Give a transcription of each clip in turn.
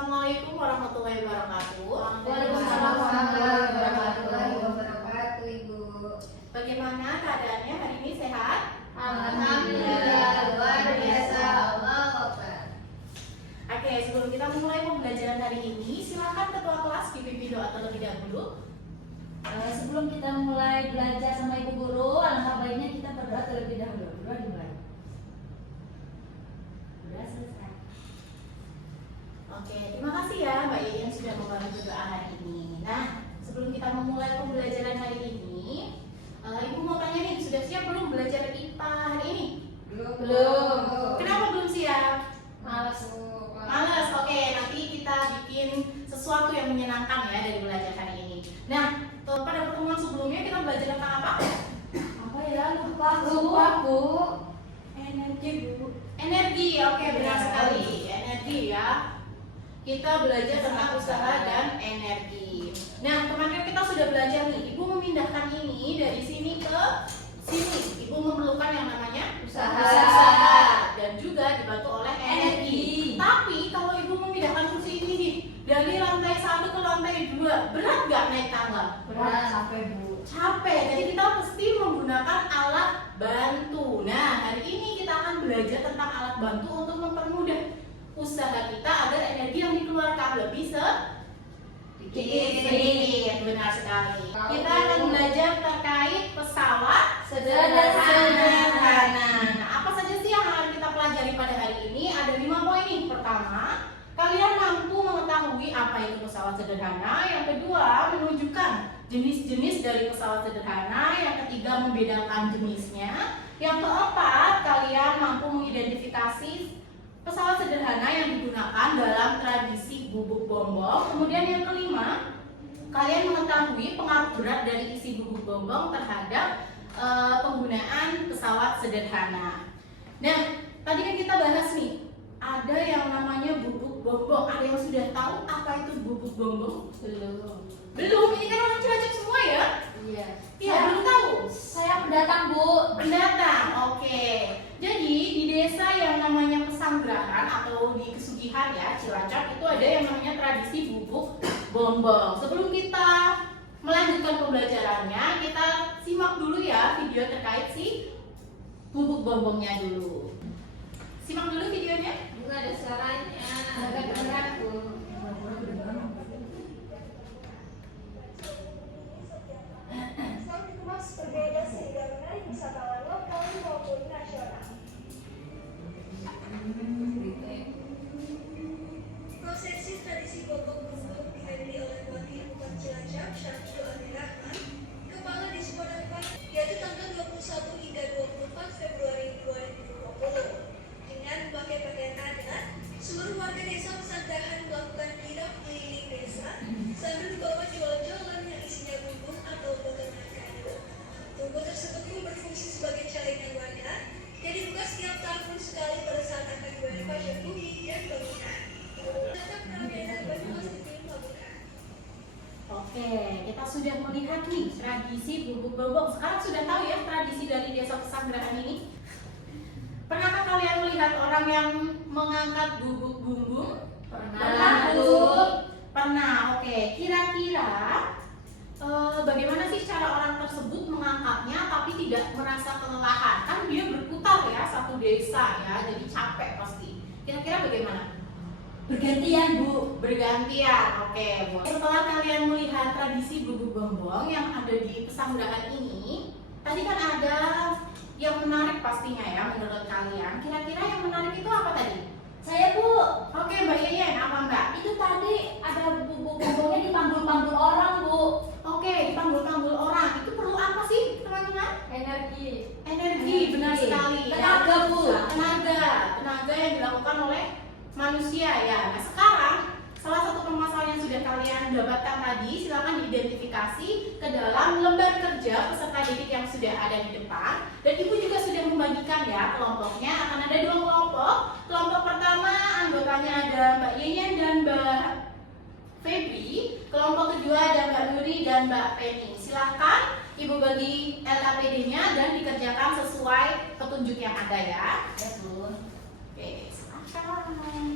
Assalamualaikum warahmatullahi wabarakatuh. Waalaikumsalam warahmatullahi wabarakatuh, Ibu. Bagaimana keadaannya hari ini, sehat? Alhamdulillah, luar biasa. Allah Akbar. Oke, sebelum kita mulai pembelajaran hari ini, silakan ketua kelas dipimpin doa terlebih dahulu. Sebelum kita mulai belajar sama Ibu Guru, alangkah baiknya kita berdoa terlebih dahulu. Berdoa dimulai. Sudah selesai. Oke, terima kasih ya Mbak Yeni yang sudah membantu doa hari ini. Nah, sebelum kita memulai pembelajaran hari ini, Ibu mau tanya nih, sudah siap belum belajar IPA hari ini? Belum. Kenapa belum siap? Males. Males, oke, nanti kita bikin sesuatu yang menyenangkan ya dari belajar hari ini. Nah, pada pertemuan sebelumnya kita belajar tentang apa? Apa ya? Lupa Bu. Energi, Bu. Energi, oke, benar sekali. Energi ya. Kita belajar tentang usaha dan energi. Nah, kemarin kita sudah belajar nih, Ibu memindahkan ini dari sini ke sini. Ibu memerlukan yang namanya Usaha. dan juga dibantu oleh energi. Tapi kalau Ibu memindahkan kursi ini nih dari lantai 1 ke lantai 2, berat nggak naik tangga? Berat, capek Bu. Capek, jadi kita mesti menggunakan alat bantu. Nah, hari ini kita akan belajar tentang alat bantu untuk mempermudah usaha kita agar energi yang dikeluarkan lebih sedikit. Benar sekali. Kita akan belajar terkait pesawat sederhana. Nah, apa saja sih yang akan kita pelajari pada hari ini? Ada 5 poin nih. Pertama, kalian mampu mengetahui apa itu pesawat sederhana. Yang kedua, menunjukkan jenis-jenis dari pesawat sederhana. Yang ketiga, membedakan jenisnya. Yang keempat, kalian mampu mengidentifikasi pesawat sederhana yang digunakan dalam tradisi bubuk bombong. Kemudian yang kelima, kalian mengetahui pengaruh berat dari isi bubuk bombong terhadap penggunaan pesawat sederhana. Nah, tadi kan kita bahas nih, ada yang namanya bubuk bombong. Ada yang sudah tahu apa itu bubuk bombong? Belum, ini kan orang Cilacap semua ya? Iya. Iya, belum tahu. Saya pendatang Bu. Pendatang, oke. Jadi di desa yang namanya Pesanggerahan atau di Kesugihan ya, Cilacap, itu ada yang namanya tradisi bubuk bombong. Sebelum kita melanjutkan pembelajarannya, kita simak dulu ya video terkait si bubuk bombongnya dulu. Simak dulu videonya. Juga ada suaranya. Agak berat Bu. Desain dikemas berbeda sehingga menarik wisatawan lokal maupun nasional. Prosesi tradisi bobok bombong dihadiri oleh Wakil Bupati Cilacap, Syariful Adi Rahman, Kepala Disponerpan, yaitu tanggal 21 hingga 24 Februari 2020. Dengan memakai pakaian adat, seluruh warga desa Pesanggerahan melakukan kirap keliling desa sambil membawa jual-jualan yang isinya bubur atau potongan kayu. Bubur tersebut pun berfungsi sebagai celengan warga dan dibuka setiap tahun sekali pada saat akan dibayar pajak bumi dan bangunan. Tetap Pradana Banyumas TV melakukan. Oke, kita sudah melihat nih tradisi bubuk bombong. Sekarang sudah tahu ya tradisi dari desa Pesanggerahan ini. Pernahkah kalian melihat orang yang mengangkat bubuk bumbung? Pernah, Bu. Pernah, oke. Kira-kira bagaimana sih cara orang tersebut mengangkatnya tapi tidak merasa kelelahan? Kan dia berputar ya satu desa ya, jadi capek pasti. Kira-kira bagaimana? Bergantian Bu. Bergantian, oke. Setelah kalian melihat tradisi bubuk bombong yang ada di Pesanggerahan ini, tadi kan ada yang menarik pastinya ya menurut kalian. Kira-kira yang menarik itu apa tadi? Saya Bu. Oke, Mbak Yeyen, apa Mbak? Itu tadi ada bubuk bombongnya dipanggul-panggul orang Bu. Oke, dipanggul-panggul orang. Itu perlu apa sih, teman-teman? Energi. Energi, benar sekali. Tenaga, Bu. Tenaga yang dilakukan oleh manusia ya. Nah, sekarang salah satu permasalahan yang sudah kalian dapatkan tadi, silakan diidentifikasi ke dalam lembar kerja peserta didik yang sudah ada di depan. Dan Ibu juga sudah membagikan ya kelompoknya. Akan ada 2 kelompok. Kelompok pertama anggotanya ada Mbak Yeyen dan Mbak Febri. Kelompok kedua ada Mbak Nuri dan Mbak Penny. Silahkan Ibu bagi LKPD-nya dan dikerjakan sesuai petunjuk yang ada ya. Ya Bu. Oke, silahkan.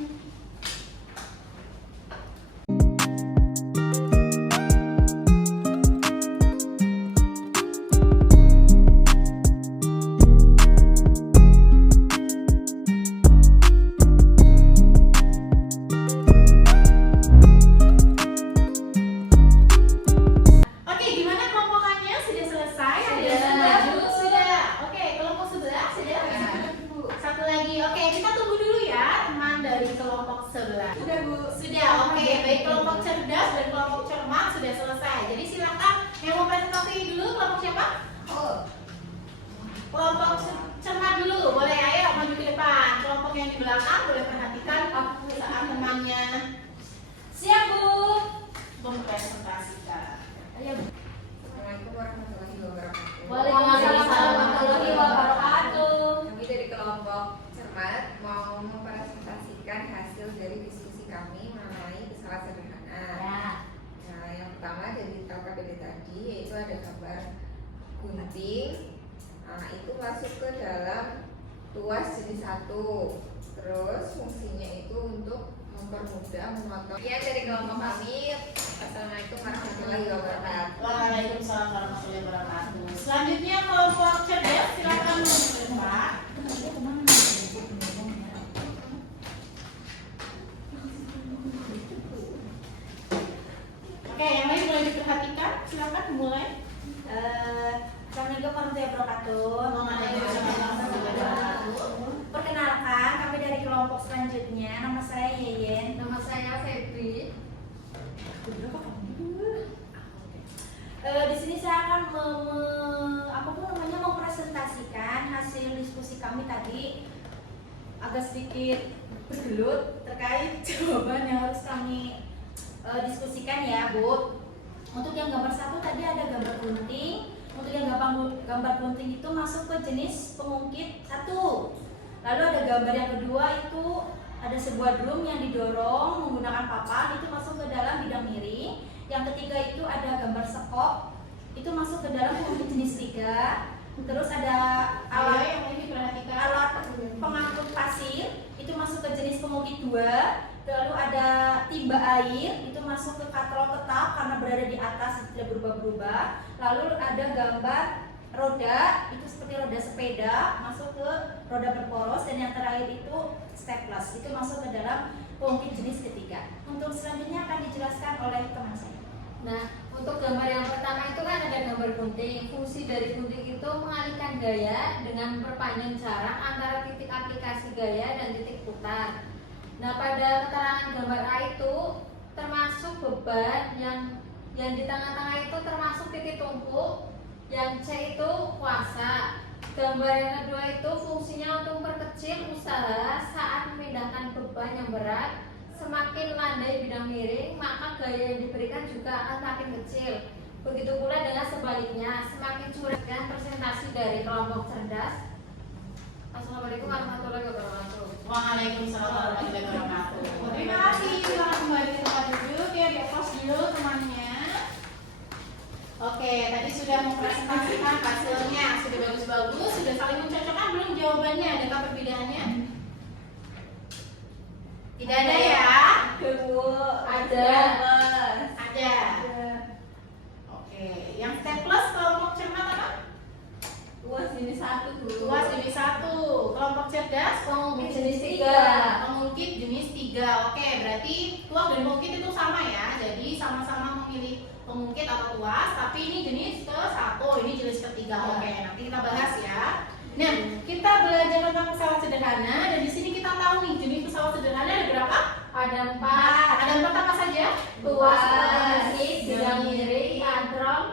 lagi. Oke, kita tunggu dulu ya teman dari kelompok sebelah. Sudah Bu. Sudah, oke. Baik, kelompok cerdas dan kelompok cermat sudah selesai. Jadi silakan yang mau presentasi dulu kelompok siapa? Oh. Kelompok cermat dulu, boleh ayo maju ke depan. Kelompok yang di belakang boleh perhatikan saat temannya Siap Bu. mempresentasikan. Ayo Bu. Assalamualaikum warahmatullahi wabarakatuh. Waalaikumsalam warahmatullahi wabarakatuh. Kami dari kelompok cermat mau mempresentasikan hasil dari diskusi kami mengenai pesawat sederhana. Ya. Nah, yang pertama dari KKBD tadi yaitu ada gambar gunting. Nah, itu masuk ke dalam tuas jenis 1. Terus fungsinya itu untuk mempermudah memotong. Ya, dari kelompok kami. Assalamualaikum warahmatullahi wabarakatuh. Waalaikumsalam warahmatullahi wabarakatuh. Selanjutnya kelompok cerdas, silakan maju ke depan. Oke, yang lain boleh diperhatikan. Silakan mulai. Assalamualaikum warahmatullahi wabarakatuh. Waalaikumsalam warahmatullahi wabarakatuh. Perkenalkan, kami dari kelompok selanjutnya. Nama saya Yeyen. Nama saya Febri. Di sini saya akan mempresentasikan hasil diskusi kami tadi. Agak sedikit bergelut terkait jawaban yang harus kami diskusikan ya Bu. Untuk yang gambar 1 tadi ada gambar gunting. Untuk yang gambar gunting itu masuk ke jenis pengungkit 1. Lalu ada gambar yang kedua itu ada sebuah drum yang didorong menggunakan papan, itu masuk ke dalam bidang miring. Yang ketiga itu ada gambar sekop, itu masuk ke dalam pengungkit jenis 3. Terus ada Alat alat yang lain diperhatikan. alat pengangkut pasir, itu masuk ke jenis pengungkit 2. Lalu ada timba air, itu masuk ke katrol tetap karena berada di atas tidak berubah-berubah. Lalu ada gambar roda, itu seperti roda sepeda, masuk ke roda berporos. Dan yang terakhir itu staples, itu masuk ke dalam pengungkit jenis ketiga. Untuk selanjutnya akan dijelaskan oleh teman saya. Nah, untuk gambar yang pertama itu kan ada gambar gunting. Fungsi dari gunting itu mengalihkan gaya dengan memperpanjang jarak antara titik aplikasi gaya dan titik putar. Nah, pada keterangan gambar A itu termasuk beban yang di tengah-tengah itu termasuk titik tumpuk, yang C itu kuasa. Gambar yang kedua itu fungsinya untuk memperkecil usaha saat memindahkan beban yang berat. Semakin landai bidang miring, maka gaya yang diberikan juga akan semakin kecil. Begitu pula dengan sebaliknya, semakin curigkan presentasi dari kelompok cerdas. Assalamualaikum warahmatullahi wabarakatuh. Waalaikumsalam warahmatullahi wabarakatuh. Terima kasih. Silakan kembali ke tempat duduk ya, di pos dulu temannya. Oke, tadi sudah mempresentasikan hasilnya, sudah bagus-bagus, sudah saling mencocokkan belum jawabannya? Adakah perbedaannya? Tidak ada ya? Ada. Ada. Oke, yang staples kelompok cermat apa? Tuas jenis 1 dulu. Tuas jenis 1. Kelompok cerdas Pengungkit pengungkit jenis 3. 3. Pengungkit jenis 3. Oke, berarti tuas dan pengungkit itu sama ya. Jadi sama-sama memilih pengungkit atau tuas, tapi ini jenis ke-1, ini jenis ketiga. Oke, nanti kita bahas ya. Nah, kita belajar tentang pesawat sederhana dan di sini kita tahu nih jenis pesawat sederhana ada berapa? Ada 4. Ada 4 apa saja? Tuas, bidang miring, kadrol,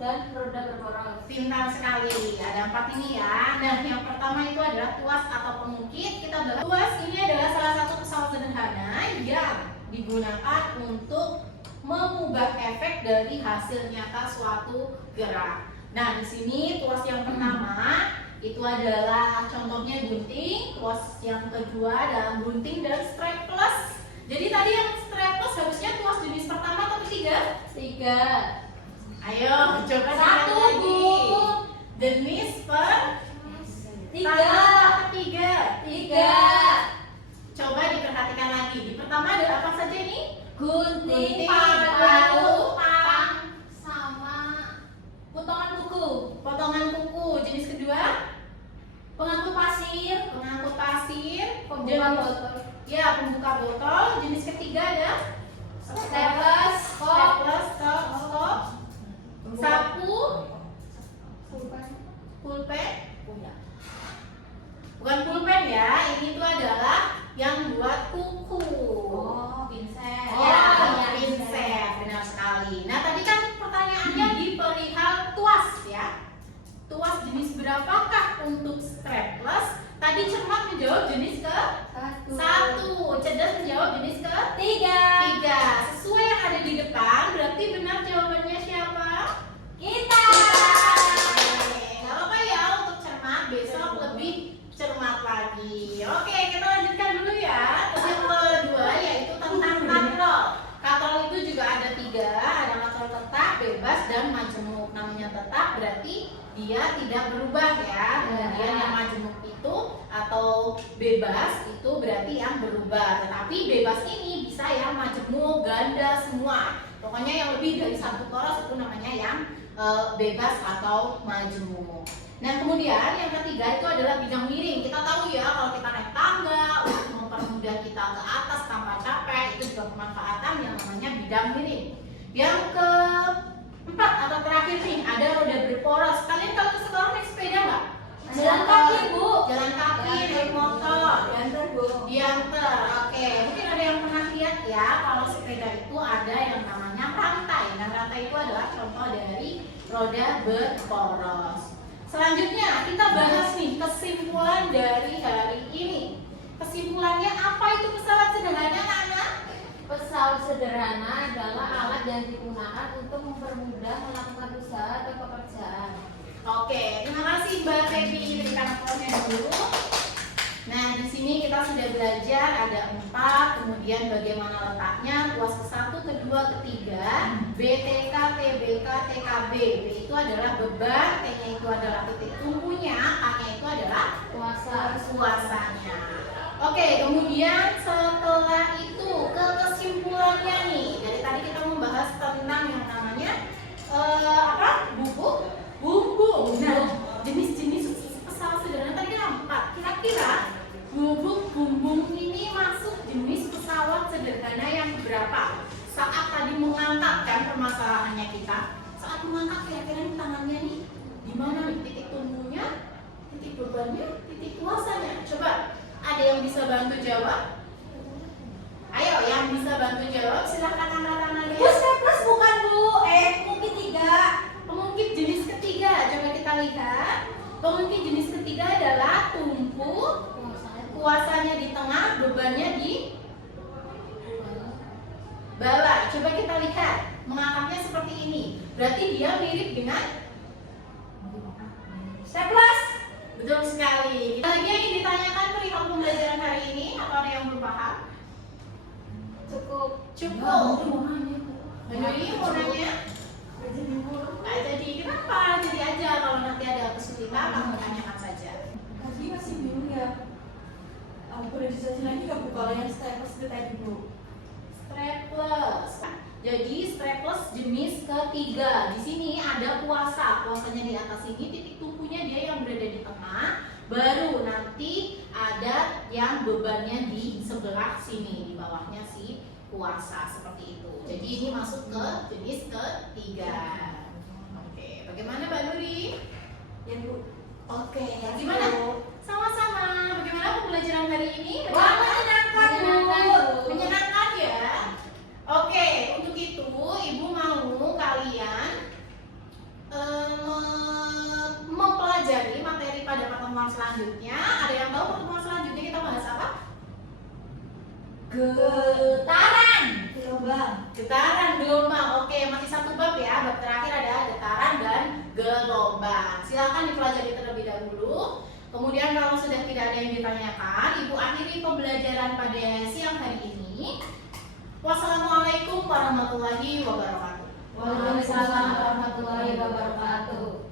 dan roda berporos. Pintar sekali, ada 4 ini ya. Nah, yang pertama itu adalah tuas atau pengungkit. Kita bahas tuas ini adalah salah satu pesawat sederhana yang digunakan untuk mengubah efek dari hasil nyata suatu gerak. Nah, di sini tuas yang pertama itu adalah contohnya gunting. Tuas yang kedua adalah gunting dan strapless. Jadi tadi yang strapless harusnya tuas jenis pertama atau ketiga? 3. Ayo, coba 1 Bu. Jenis per 3. ketiga. 3. Coba diperhatikan lagi. Di pertama ada apa saja nih? Gunting, palu, pang, sama potongan kuku. Potongan kuku. Jenis kedua, Pengangkut pasir. pengangkut pasir. Pembuka Jenis- botol. Ya, pembuka botol. Jenis ketiga ada Staples, staples, stop, sapu, pulpen. Bukan pulpen ya, ini tuh adalah yang buat kuku. Oh, pinset. Ya, iya, pinset, benar sekali. Nah, tadi kan pertanyaannya di perihal tuas ya. Tuas jenis berapakah untuk strapless? Tadi cermat menjawab jenis ke satu, cerdas menjawab jenis ke tiga. Sesuai yang ada di depan, berarti benar jawabannya siapa? Kita. Gak apa-apa ya untuk cermat, besok lebih cermat lagi. Oke, kita lanjutkan dulu ya. Terus yang kedua yaitu tentang katrol. Katrol itu juga ada 3, ada katrol tetap, bebas, dan majemuk. Namanya tetap berarti dia tidak berubah ya. Kemudian yang majemuk itu atau bebas itu berarti yang berubah. Tetapi bebas ini bisa yang majemuk, ganda semua. Pokoknya yang lebih dari 1 poros itu namanya yang bebas atau majemuk. Nah, kemudian yang ketiga itu adalah bidang miring. Kita tahu ya kalau kita naik tangga untuk mempermudah kita ke atas tanpa capek, itu juga pemanfaatan yang namanya bidang miring. Yang keempat atau terakhir nih ada roda berporos. Kalian kalau ke sekolah naik sepeda nggak? Jalan kaki, Bu. Jalan kaki, naik motor. Diantar, Bu. Diantar. Oke, mungkin ada yang pernah lihat ya kalau sepeda itu ada yang namanya rantai. Nah, rantai itu adalah contoh dari roda berporos. Selanjutnya kita bahas nih kesimpulan dari hari ini. Kesimpulannya apa itu pesawat sederhana, anak? Pesawat sederhana adalah alat yang digunakan untuk mempermudah melakukan usaha atau pekerjaan. Oke, terima kasih Mbak Febi, berikan aplausnya dulu. Nah, di sini kita sudah belajar ada 4, kemudian bagaimana letaknya, tuas ke-1, ke-2, ke-3, BTK, TBK, TKB. B itu adalah beban, T-nya itu adalah titik tumpunya, K-nya itu adalah kuasanya. Oke, kemudian setelah itu ke kesimpulannya nih. Dari tadi kita membahas tentang yang namanya bumbung. Nah, jenis-jenis pesawat sederhana tadi kan 4. Kira-kira bumbung ini masuk jenis pesawat sederhana yang berapa? Saat tadi mengangkat kan permasalahannya kita. Saat mengangkat kira-kira ini tangannya nih di mana nih titik tumbunya, titik bebannya, titik kuasanya? Coba ada yang bisa bantu jawab? Ayo, yang bisa bantu jawab silahkan angkat tangannya. Plus bukan, Bu. Mungkin 3. Pengungkit jenis ketiga, coba kita lihat. Pengungkit jenis ketiga adalah tumpu, kuasanya di tengah, bebannya di bawah. Coba kita lihat, mengangkatnya seperti ini. Berarti dia mirip dengan Plus. betul sekali. Ada lagi yang ingin ditanyakan perihal pembelajaran hari ini atau ada yang belum paham? Cukup. Jadi mau nanya? Nggak jadi, kenapa? Jadi aja, kalau nanti ada kesulitan kamu tanyakan saja. Tadi masih bingung ya. Boleh dijelasin lagi nggak, Bu, kalau yang strapless itu tadi, Bu? Strapless. Jadi strapless jenis ketiga. Di sini ada kuasa. Kuasanya di atas sini, titik tumpunya dia yang berada di tengah. Baru nanti ada yang bebannya di sebelah sini, di bawahnya si kuasa seperti itu. Jadi ini masuk ke jenis ketiga. Oke, bagaimana Mbak Nuri? Ya, Bu. Oke, gimana? Sama-sama. Bagaimana pembelajaran hari ini? Wah, menyenangkan, Bu. Menyenangkan ya. Oke, untuk itu Ibu mau kalian mempelajari materi pada pertemuan selanjutnya. Ada yang tahu pertemuan selanjutnya kita bahas apa? Getaran. Gelombang. Getaran gelombang. Oke, masih 1 bab ya. Bab terakhir ada getaran dan gelombang. Silakan dipelajari terlebih dahulu. Kemudian kalau sudah tidak ada yang ditanyakan, Ibu akhiri pembelajaran pada siang hari ini. Wassalamualaikum warahmatullahi wabarakatuh. Waalaikumsalam warahmatullahi wabarakatuh.